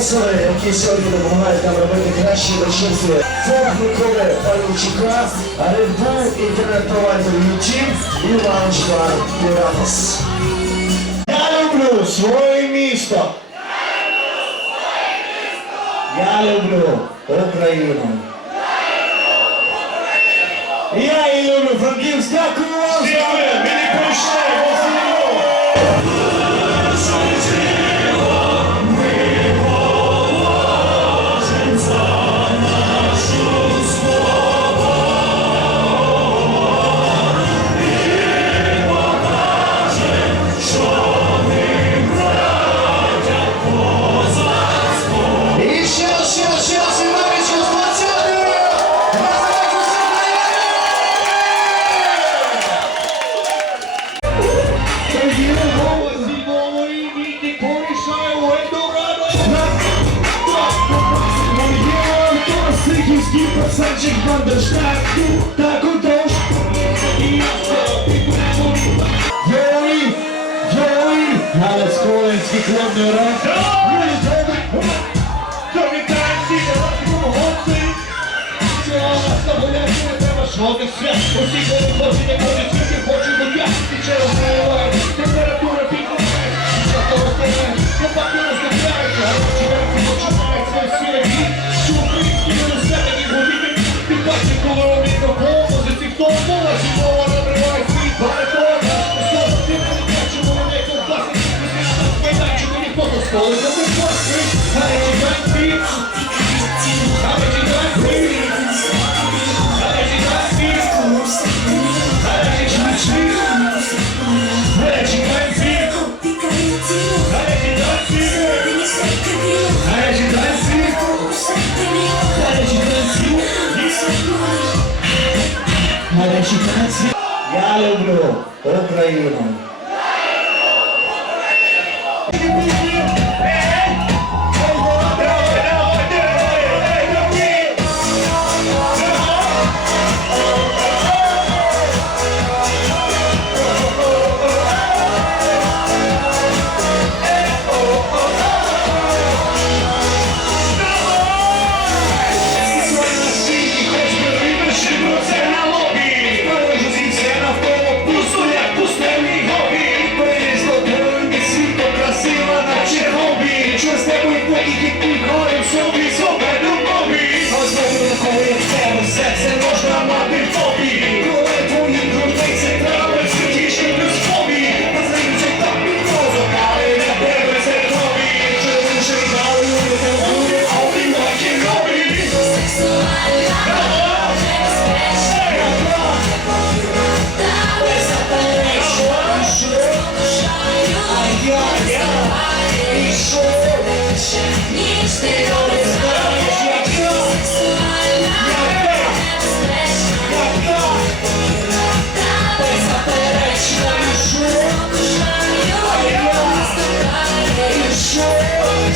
спонсори, які сьогодні допомагають нам робити кращі вечірки. Фонд Миколи Павлючука, Bull, інтернет-провайдер YouTube і лаунж-бар Піратос. Я люблю своє місто. Я люблю Україну. Я її люблю, Франківська Пацанчик Бандерштат, так удовж. Йой, йой, Галець Колинський клубний рок. Жодних свят, усі коли хлопці не ходять, світи хочуть гуляти, через переливає, температура піднімає, часто ростає, лопати ያለው ብሎ ኦክራዊ ነው።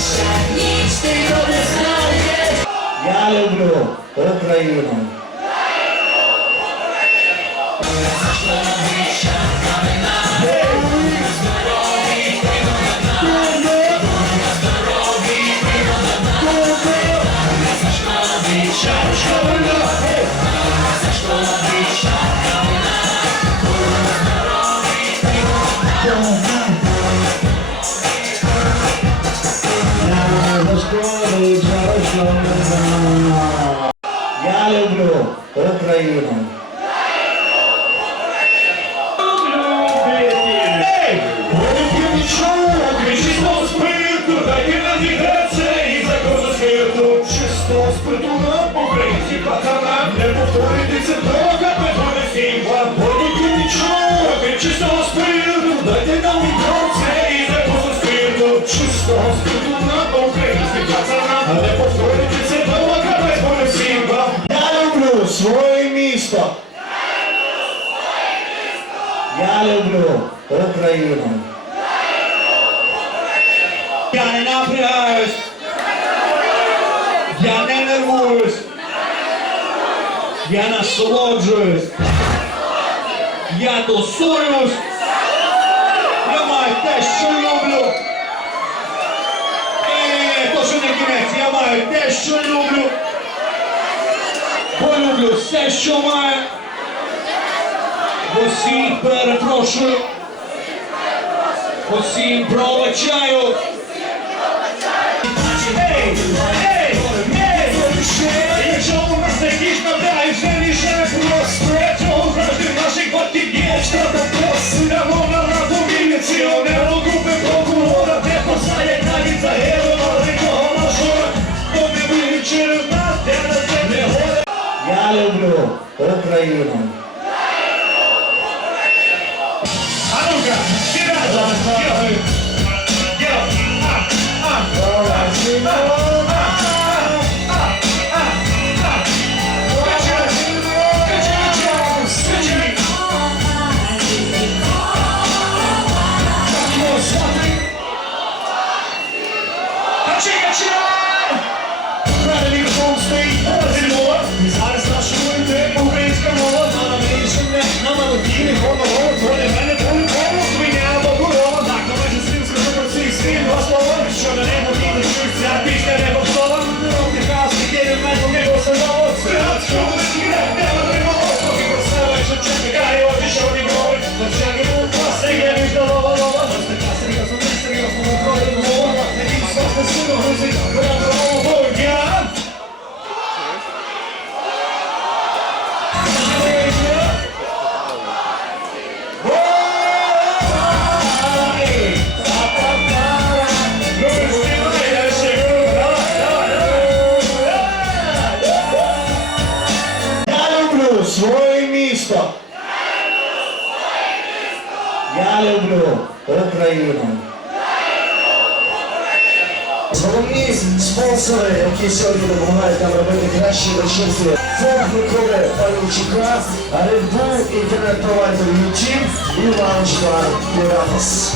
наступає, ніч ти добре знаєш. Я люблю Україну. Я люблю Україну. Я не напрягаюсь. Я не нервуюсь. Я насолоджуюсь. Я тусуюсь. Я маю те, що люблю. І то, що не я маю те, що люблю. Бо люблю все, що маю. Усіх перепрошую. Усім пробачаю. Якщо у нас такі ж надають, все рішає просто. Цього завжди в наших батьків є штата просто. Дамо на раду міліціонеру, купи прокурора, де навіть за героя маленького мажора. Хто не вийде через нас, де на. Я люблю Україну. 박수의 치러 Я люблю Україну. Головні спонсори, які сьогодні допомагають нам робити кращі речі. Фонд Миколи Павлівчука, Red Bull, інтернет-провайдер YouTube і лаунж-бар Піратос.